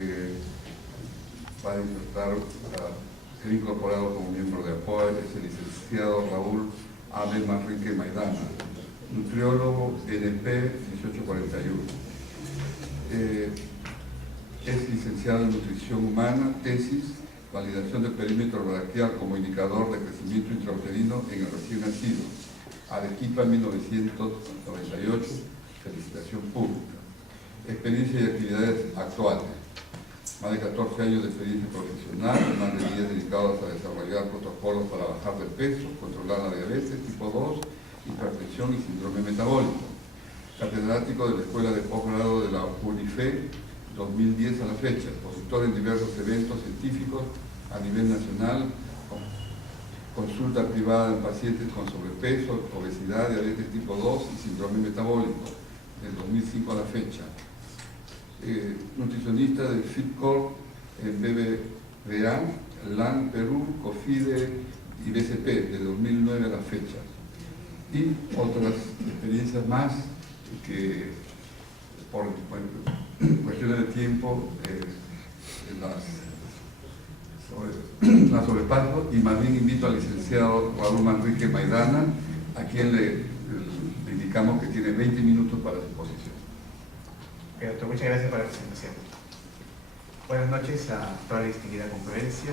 que va a disfrutar ser incorporado como miembro de APOA es el licenciado Raúl Abel Manrique Maidana, nutriólogo NP 1841. Es licenciado en nutrición humana, tesis, validación del perímetro braquial como indicador de crecimiento intrauterino en el recién nacido, Arequipa 1998, felicitación pública. Experiencia y actividades actuales. Más de 14 años de experiencia profesional, más de 10 dedicados a desarrollar protocolos para bajar de peso, controlar la diabetes tipo 2, hipertensión y síndrome metabólico. Catedrático de la Escuela de Posgrado de la UNIFE 2010 a la fecha, expositor en diversos eventos científicos a nivel nacional, consulta privada en pacientes con sobrepeso, obesidad, diabetes tipo 2 y síndrome metabólico, del 2005 a la fecha. Nutricionista del FitCorp en BBVA, LAN Perú, COFIDE y BCP, del 2009 a la fecha. Y otras experiencias más que por cuestiones de tiempo las sobrepaso, y más bien invito al licenciado Raúl Manrique Maidana, a quien le indicamos que tiene 20 minutos para su exposición. Doctor, muchas gracias por la presentación. Buenas noches a toda la distinguida concurrencia.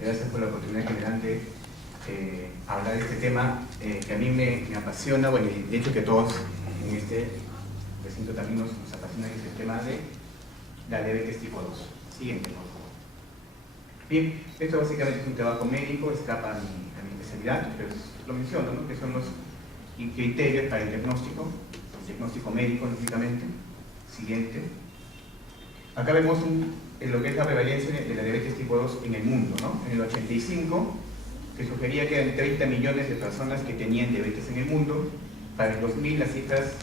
Gracias por la oportunidad que me dan de hablar de este tema que a mí me apasiona, bueno, y de hecho que todos en este recinto también nos apasiona, que es el tema de la diabetes tipo 2. Siguiente, por favor. Bien, esto básicamente es un trabajo médico, escapa a mi especialidad, pero lo menciono, ¿no? Que son los criterios para el diagnóstico médico, lógicamente. Siguiente. Acá vemos lo que es la prevalencia de la diabetes tipo 2 en el mundo, ¿no? En el 85 se sugería que eran 30 millones de personas que tenían diabetes en el mundo. Para el 2000 las cifras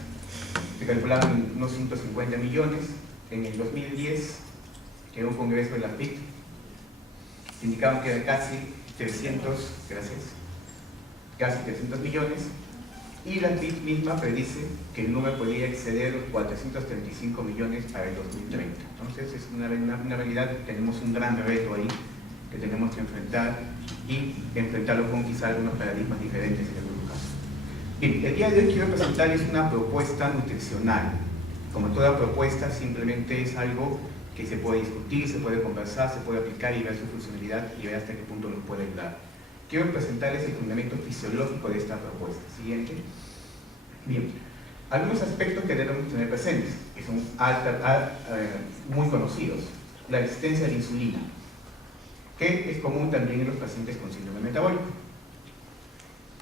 se calculaban en unos 150 millones. En el 2010, en un congreso de la PIC, indicaban que eran casi 300 millones. Y la PIC misma predice que el número podría exceder los 435 millones para el 2030. Entonces es una realidad, tenemos un gran reto ahí que tenemos que enfrentar y enfrentarlo con quizá algunos paradigmas diferentes en algunos casos. Bien, el día de hoy quiero presentarles una propuesta nutricional. Como toda propuesta, simplemente es algo que se puede discutir, se puede conversar, se puede aplicar y ver su funcionalidad y ver hasta qué punto nos puede ayudar. Quiero presentarles el fundamento fisiológico de esta propuesta. Siguiente. Bien. Algunos aspectos que debemos tener presentes, que son muy conocidos. La resistencia a la insulina, que es común también en los pacientes con síndrome metabólico.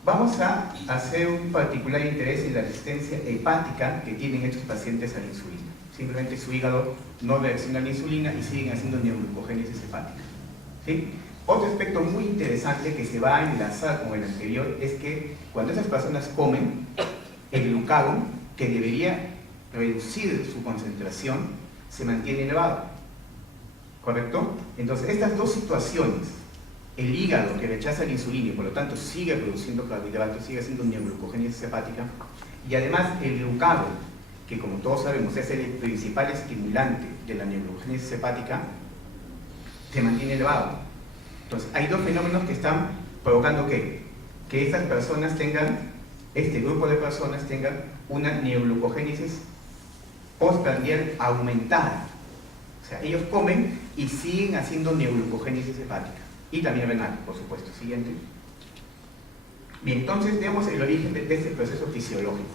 Vamos a hacer un particular interés en la resistencia hepática que tienen estos pacientes a la insulina. Simplemente su hígado no reacciona a la insulina y siguen haciendo neoglucogénesis hepática. ¿Sí? Otro aspecto muy interesante que se va a enlazar con el anterior es que cuando esas personas comen, el glucagón, que debería reducir su concentración, se mantiene elevado. ¿Correcto? Entonces, estas dos situaciones, el hígado que rechaza la insulina y por lo tanto sigue produciendo carbohidratos, sigue haciendo neoglucogénesis hepática, y además el glucagón, que como todos sabemos es el principal estimulante de la neoglucogénesis hepática, se mantiene elevado. Entonces, hay dos fenómenos que están provocando que estas personas tengan, este grupo de personas tengan una neoglucogénesis postprandial aumentada. O sea, ellos comen y siguen haciendo neoglucogénesis hepática. Y también renal, por supuesto. Siguiente. Bien, entonces vemos el origen de este proceso fisiológico.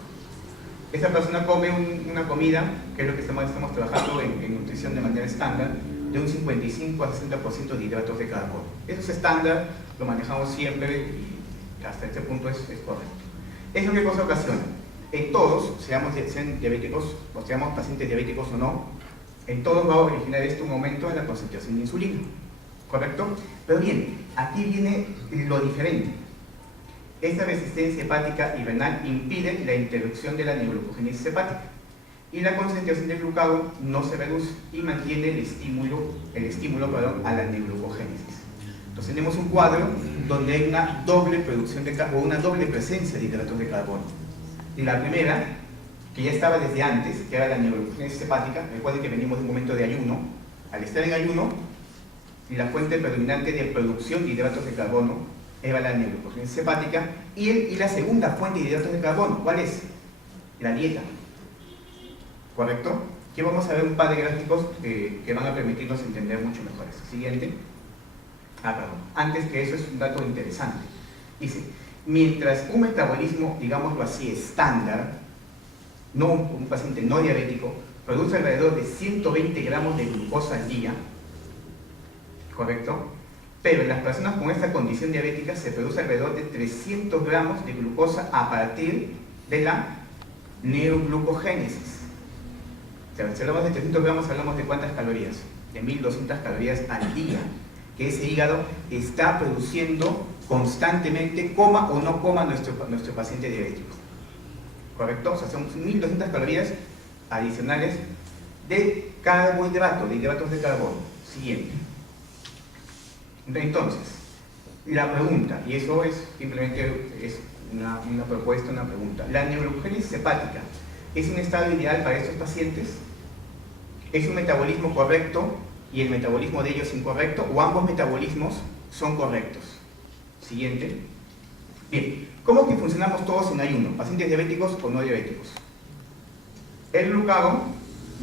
Esta persona come una comida, que es lo que estamos trabajando en nutrición de manera estándar, de un 55 a 60% de hidratos de carbono. Eso es estándar, lo manejamos siempre y hasta este punto es correcto. ¿Eso qué cosa ocasiona? En todos, sean diabéticos, o seamos pacientes diabéticos o no, en todos va a originar esto un aumento en la concentración de insulina. ¿Correcto? Pero bien, aquí viene lo diferente. Esta resistencia hepática y renal impide la interrupción de la neoglucogénesis hepática. Y la concentración de glucagón no se reduce y mantiene el estímulo a la neoglucogénesis. Entonces tenemos un cuadro donde hay una doble producción de carbono, una doble presencia de hidratos de carbono. La primera que ya estaba desde antes, que era la neuroglucogenesis hepática. Recuerden que venimos de un momento de ayuno. Al estar en ayuno, la fuente predominante de producción de hidratos de carbono era la neuroglucogenesis hepática, y la segunda fuente de hidratos de carbono, ¿cuál es? La dieta. ¿Correcto? Aquí vamos a ver un par de gráficos que van a permitirnos entender mucho mejor eso. Siguiente. Perdón. Antes que eso, es un dato interesante. Dice, mientras un metabolismo, digámoslo así, estándar, no un paciente no diabético, produce alrededor de 120 gramos de glucosa al día, ¿correcto? Pero en las personas con esta condición diabética se produce alrededor de 300 gramos de glucosa a partir de la neoglucogénesis. O sea, si hablamos de 300 gramos, hablamos de ¿cuántas calorías? De 1200 calorías al día, que ese hígado está produciendo constantemente, coma o no coma nuestro paciente diabético. ¿Correcto? O sea, son 1200 calorías adicionales de carbohidratos, de hidratos de carbono. Siguiente. Entonces, la pregunta, y eso es simplemente una propuesta, una pregunta. ¿La neuroglucogénesis hepática es un estado ideal para estos pacientes? ¿Es un metabolismo correcto y el metabolismo de ellos incorrecto, o ambos metabolismos son correctos? Siguiente. Bien, ¿cómo que funcionamos todos en ayuno? ¿Pacientes diabéticos o no diabéticos? El glucagón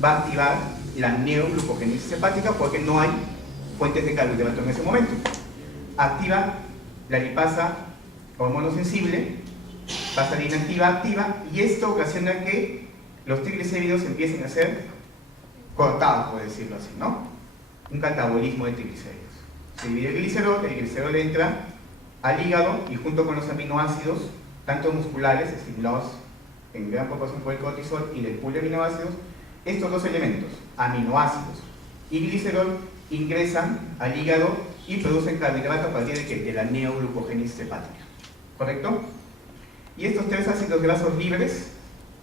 va a activar la neoglucogénesis hepática porque no hay fuentes de carbohidratos en ese momento. Activa la lipasa hormono sensible, pasa de inactiva a activa, y esto ocasiona que los triglicéridos empiecen a ser cortados, por decirlo así, ¿no? Un catabolismo de triglicéridos. Se divide el glicerol entra al hígado y junto con los aminoácidos, tanto musculares, estimulados en gran proporción por el cortisol, y del pool de aminoácidos, estos dos elementos, aminoácidos y glicerol, ingresan al hígado y producen carbohidratos a partir de la neoglucogénesis hepática. ¿Correcto? Y estos tres ácidos grasos libres,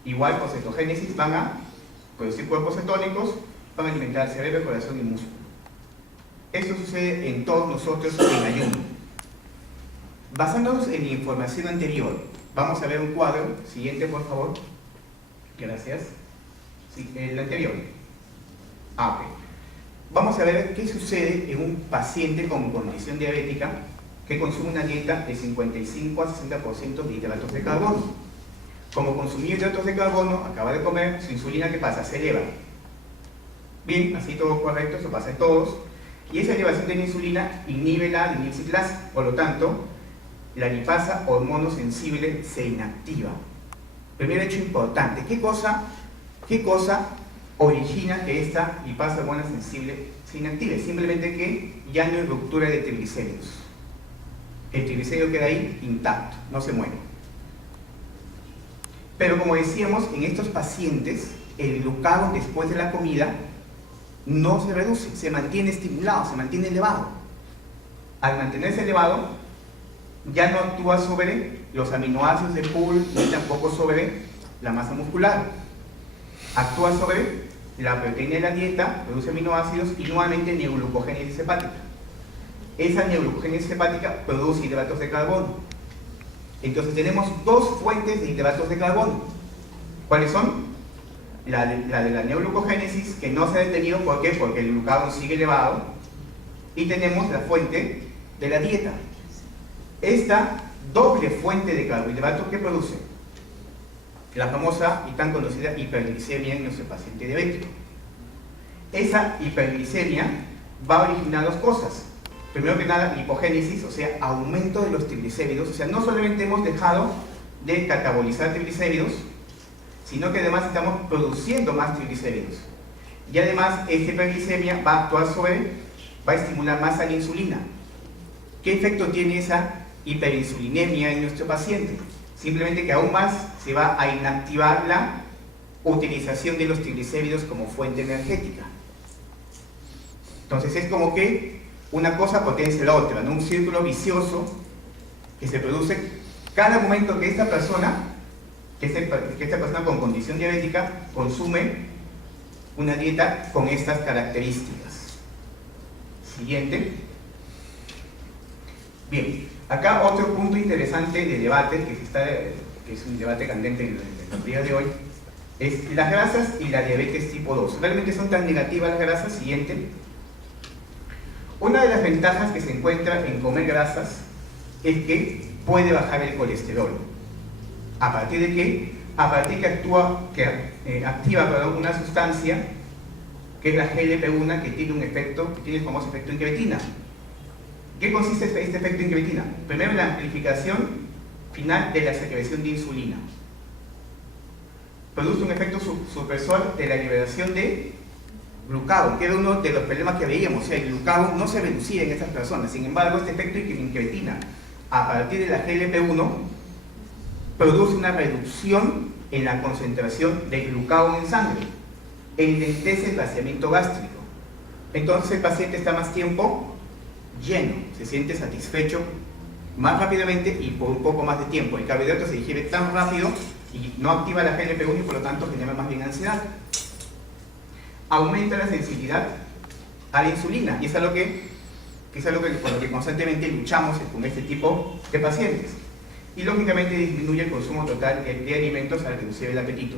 igual por cetogénesis, van a producir cuerpos cetónicos, van a alimentar el cerebro, el corazón y el músculo. Esto sucede en todos nosotros en ayuno. Basándonos en la información anterior, vamos a ver un cuadro. Siguiente, por favor. Gracias. Sí, el anterior. Ok. Vamos a ver qué sucede en un paciente con condición diabética que consume una dieta de 55 a 60% de hidratos de carbono. Como consumió hidratos de carbono, acaba de comer, su insulina, ¿qué pasa? Se eleva. Bien, así todo correcto, eso pasa en todos. Y esa elevación de la insulina inhibe la adenilciclasa, por lo tanto, la lipasa hormono sensible se inactiva. Primer hecho importante, ¿qué cosa origina que esta lipasa hormono sensible se inactive? Simplemente que ya no hay ruptura de triglicéridos. El triglicérido queda ahí intacto, no se muere. Pero como decíamos, en estos pacientes, el glucagón después de la comida no se reduce, se mantiene estimulado, se mantiene elevado. Al mantenerse elevado, ya no actúa sobre los aminoácidos de pool ni tampoco sobre la masa muscular. Actúa sobre la proteína de la dieta, produce aminoácidos y nuevamente neoglucogénesis hepática. Esa neoglucogénesis hepática produce hidratos de carbono. Entonces tenemos dos fuentes de hidratos de carbono. ¿Cuáles son? La de la neoglucogénesis, que no se ha detenido. ¿Por qué? Porque el glucagón sigue elevado. Y tenemos la fuente de la dieta. Esta doble fuente de carbohidratos que produce la famosa y tan conocida hiperglicemia en nuestro paciente diabético. Esa hiperglicemia va a originar dos cosas. Primero que nada, hipogénesis, o sea, aumento de los triglicéridos. O sea, no solamente hemos dejado de catabolizar triglicéridos, sino que además estamos produciendo más triglicéridos. Y además, esta hiperglicemia va a actuar va a estimular más a la insulina. ¿Qué efecto tiene esa hiperinsulinemia en nuestro paciente? Simplemente que aún más se va a inactivar la utilización de los triglicéridos como fuente energética. Entonces es como que una cosa potencia la otra, ¿no? Un círculo vicioso que se produce cada momento que esta persona con condición diabética consume una dieta con estas características. Siguiente. Bien, acá otro punto interesante de debate que es un debate candente en los días de hoy, Es las grasas y la diabetes tipo 2. ¿Realmente son tan negativas las grasas? Siguiente. Una de las ventajas que se encuentra en comer grasas es que puede bajar el colesterol. ¿A partir de qué? A partir que activa una sustancia que es la GLP-1, que tiene el famoso efecto incretina. ¿Qué consiste este efecto incretina? Primero, la amplificación final de la secreción de insulina. Produce un efecto supresor de la liberación de glucagón, que era uno de los problemas que veíamos. O sea, el glucagón no se reducía en estas personas. Sin embargo, este efecto incretina, a partir de la GLP-1, produce una reducción en la concentración de glucagón en sangre, enlentece el vaciamiento gástrico. Entonces el paciente está más tiempo lleno, se siente satisfecho más rápidamente y por un poco más de tiempo. El carbohidrato se digiere tan rápido y no activa la GLP-1 y por lo tanto genera más bien ansiedad. Aumenta la sensibilidad a la insulina y es algo con lo que constantemente luchamos con este tipo de pacientes. Y lógicamente disminuye el consumo total de alimentos al reducir el apetito.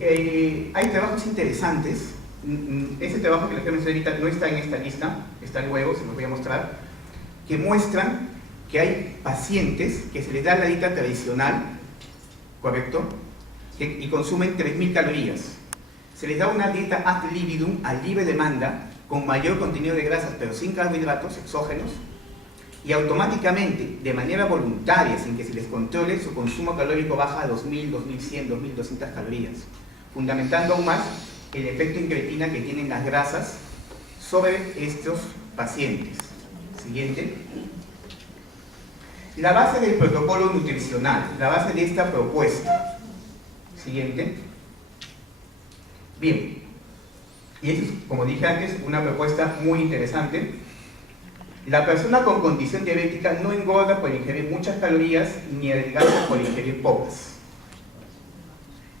Hay trabajos interesantes. Ese trabajo que les voy a mencionar ahorita no está en esta lista, está luego, se los voy a mostrar, que muestran que hay pacientes que se les da la dieta tradicional, ¿correcto? Y consumen 3.000 calorías. Se les da una dieta ad libitum, a libre demanda, con mayor contenido de grasas, pero sin carbohidratos exógenos, y automáticamente, de manera voluntaria, sin que se les controle, su consumo calórico baja a 2.000, 2.100, 2.200 calorías, fundamentando aún más el efecto incretina que tienen las grasas sobre estos pacientes. Siguiente. La base del protocolo nutricional, la base de esta propuesta. Siguiente. Bien. Y esto es, como dije antes, una propuesta muy interesante. La persona con condición diabética no engorda por ingerir muchas calorías ni adelgaza por ingerir pocas.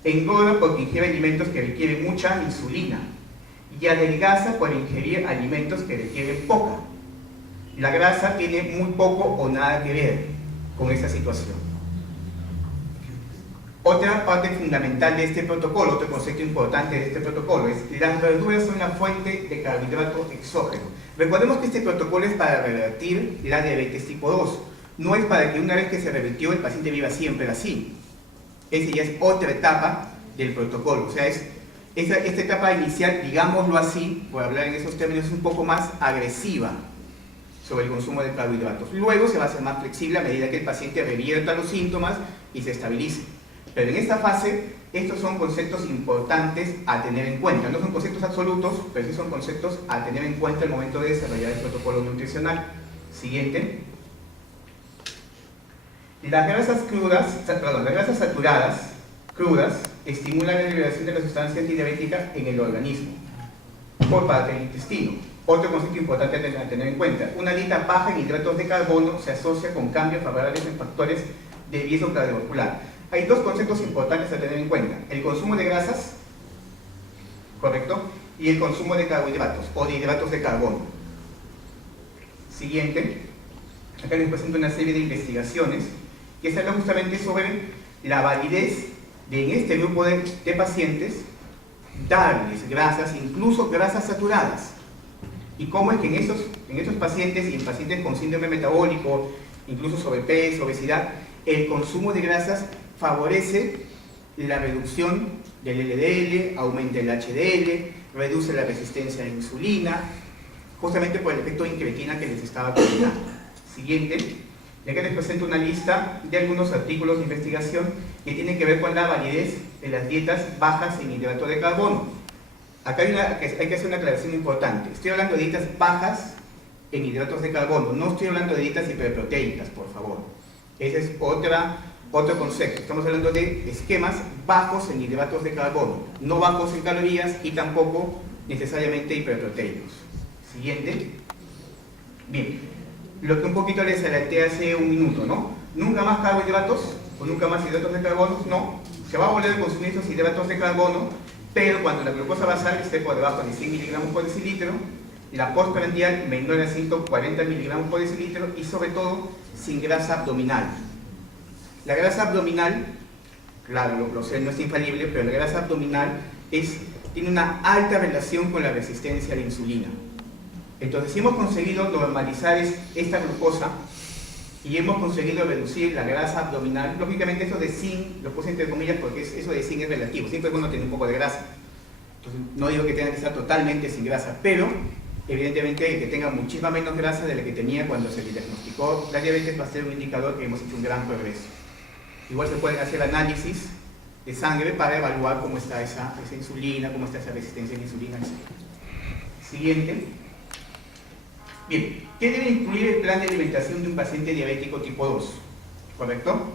Engorda porque ingiere alimentos que requieren mucha insulina y adelgaza por ingerir alimentos que requieren poca. La grasa tiene muy poco o nada que ver con esta situación. Otra parte fundamental de este protocolo, otro concepto importante de este protocolo, es que las verduras son una fuente de carbohidrato exógeno. Recordemos que este protocolo es para revertir la diabetes tipo 2. No es para que una vez que se revirtió el paciente viva siempre así. Esa ya es otra etapa del protocolo. O sea, esta etapa inicial, digámoslo así, por hablar en esos términos, es un poco más agresiva sobre el consumo de carbohidratos. Luego se va a hacer más flexible a medida que el paciente revierta los síntomas y se estabilice. Pero en esta fase, estos son conceptos importantes a tener en cuenta. No son conceptos absolutos, pero sí son conceptos a tener en cuenta al momento de desarrollar el protocolo nutricional. Siguiente. Las grasas saturadas crudas estimulan la liberación de la sustancia antidiabética en el organismo por parte del intestino. Otro concepto importante a tener en cuenta: una dieta baja en hidratos de carbono se asocia con cambios favorables en factores de riesgo cardiovascular. Hay dos conceptos importantes a tener en cuenta: el consumo de grasas, ¿correcto? Y el consumo de carbohidratos o de hidratos de carbono. Siguiente. Acá les presento una serie de investigaciones que se habla justamente sobre la validez de, en este grupo de pacientes, darles grasas, incluso grasas saturadas. Y cómo es que en estos pacientes y en pacientes con síndrome metabólico, incluso sobrepeso, obesidad, el consumo de grasas favorece la reducción del LDL, aumenta el HDL, reduce la resistencia a la insulina, justamente por el efecto incretina que les estaba comentando. Siguiente. Y acá les presento una lista de algunos artículos de investigación que tienen que ver con la validez de las dietas bajas en hidrato de carbono. Acá hay que hacer una aclaración importante. Estoy hablando de dietas bajas en hidratos de carbono, no estoy hablando de dietas hiperproteicas, por favor. Ese es otro concepto. Estamos hablando de esquemas bajos en hidratos de carbono, no bajos en calorías y tampoco necesariamente hiperproteicos. Siguiente. Bien. Lo que un poquito les adelanté hace un minuto, ¿no? Nunca más carbohidratos o nunca más hidratos de carbono, no. Se va a volver a consumir esos hidratos de carbono, pero cuando la glucosa basal esté por debajo de 100 miligramos por decilitro, la postprandial menor a 140 miligramos por decilitro y sobre todo sin grasa abdominal. La grasa abdominal claro, lo sé, no es infalible, pero la grasa abdominal tiene una alta relación con la resistencia a la insulina. Entonces, si hemos conseguido normalizar esta glucosa y hemos conseguido reducir la grasa abdominal, lógicamente eso de zinc, lo puse entre comillas porque eso de zinc es relativo, siempre es bueno tener un poco de grasa. Entonces, no digo que tenga que estar totalmente sin grasa, pero evidentemente el que tenga muchísima menos grasa de la que tenía cuando se le diagnosticó la diabetes va a ser un indicador que hemos hecho un gran progreso. Igual se pueden hacer análisis de sangre para evaluar cómo está esa insulina, cómo está esa resistencia a la insulina, etc. Siguiente. Bien, ¿qué debe incluir el plan de alimentación de un paciente diabético tipo 2? ¿Correcto?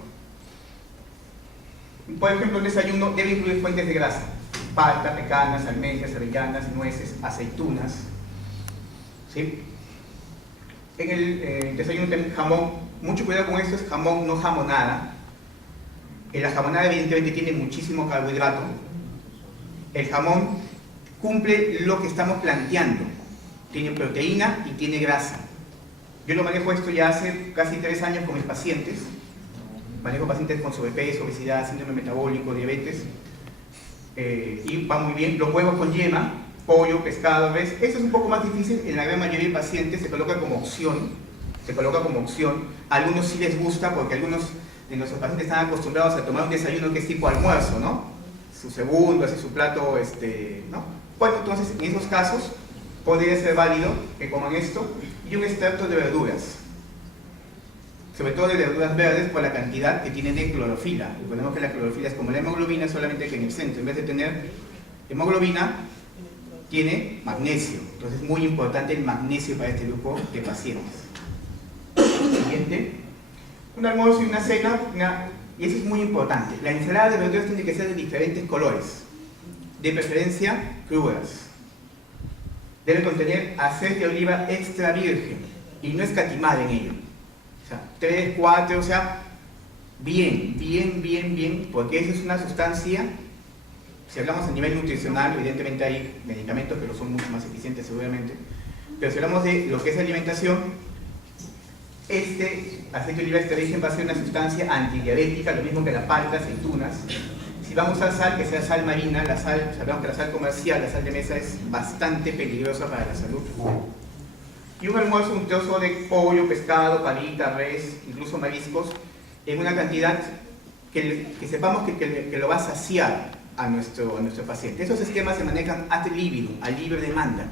Por ejemplo, el desayuno debe incluir fuentes de grasa: palta, pecanas, almendras, avellanas, nueces, aceitunas. ¿Sí? En el desayuno también jamón. Mucho cuidado con esto, es jamón, no jamonada. La jamonada evidentemente tiene muchísimo carbohidrato. El jamón cumple lo que estamos planteando. Tiene proteína y tiene grasa. Yo lo manejo esto ya hace casi 3 años con mis pacientes. Manejo pacientes con sobrepeso, obesidad, síndrome metabólico, diabetes. Y va muy bien. Los huevos con yema, pollo, pescado, res. Eso es un poco más difícil. En la gran mayoría de pacientes se coloca como opción. A algunos sí les gusta porque algunos de nuestros pacientes están acostumbrados a tomar un desayuno que es tipo almuerzo, ¿no? Su segundo, así su plato, ¿no? Bueno, entonces en esos casos podría ser válido que coman esto y un extracto de verduras, sobre todo de verduras verdes por la cantidad que tienen de clorofila. Recordemos que la clorofila es como la hemoglobina, solamente que en el centro, en vez de tener hemoglobina, tiene magnesio. Entonces es muy importante el magnesio para este grupo de pacientes. Siguiente. Un almuerzo y una cena, y eso es muy importante. La ensalada de verduras tiene que ser de diferentes colores, de preferencia crudas. Debe contener aceite de oliva extra virgen y no escatimar en ello. O sea, 3, 4, o sea, bien, porque esa es una sustancia. Si hablamos a nivel nutricional, evidentemente hay medicamentos que son mucho más eficientes seguramente, pero si hablamos de lo que es alimentación, este aceite de oliva extra virgen va a ser una sustancia antidiabética, lo mismo que la palta, aceitunas. Si vamos a usar sal, que sea sal marina, la sal, sabemos que la sal comercial, la sal de mesa es bastante peligrosa para la salud. Y un almuerzo, un trozo de pollo, pescado, palita, res, incluso mariscos, en una cantidad que sepamos que lo va a saciar a nuestro paciente. Esos esquemas se manejan ad libitum, a libre demanda.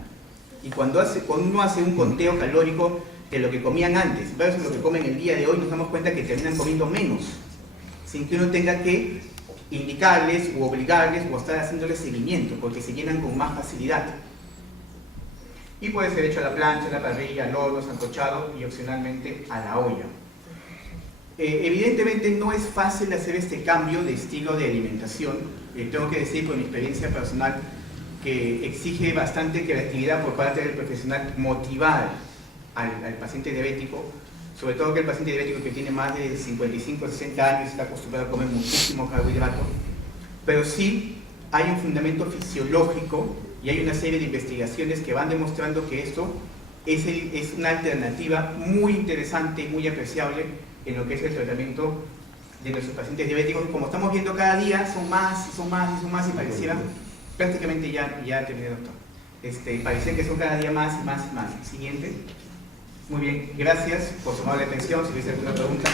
Y cuando uno hace un conteo calórico de lo que comían antes versus lo que comen el día de hoy, nos damos cuenta que terminan comiendo menos, sin que uno tenga que indicarles o obligarles o estar haciéndoles seguimiento, porque se llenan con más facilidad. Y puede ser hecho a la plancha, a la parrilla, al horno, sancochado y opcionalmente a la olla. Evidentemente no es fácil hacer este cambio de estilo de alimentación. Tengo que decir por mi experiencia personal que exige bastante creatividad por parte del profesional motivar al paciente diabético, sobre todo que el paciente diabético que tiene más de 55 o 60 años está acostumbrado a comer muchísimo carbohidrato, pero sí hay un fundamento fisiológico y hay una serie de investigaciones que van demostrando que esto es una alternativa muy interesante y muy apreciable en lo que es el tratamiento de nuestros pacientes diabéticos. Como estamos viendo cada día, son más y pareciera prácticamente ya terminé, doctor. Parecía que son cada día más y más. Siguiente. Muy bien, gracias por su amable atención. Si hubiese alguna pregunta.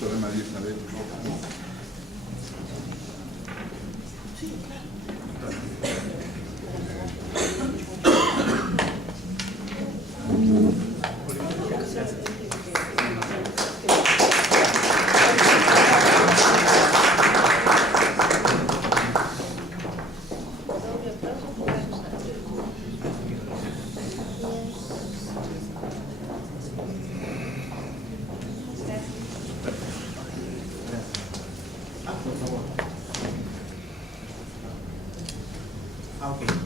Doctora María Isabel, por favor. Sí, claro. Ok.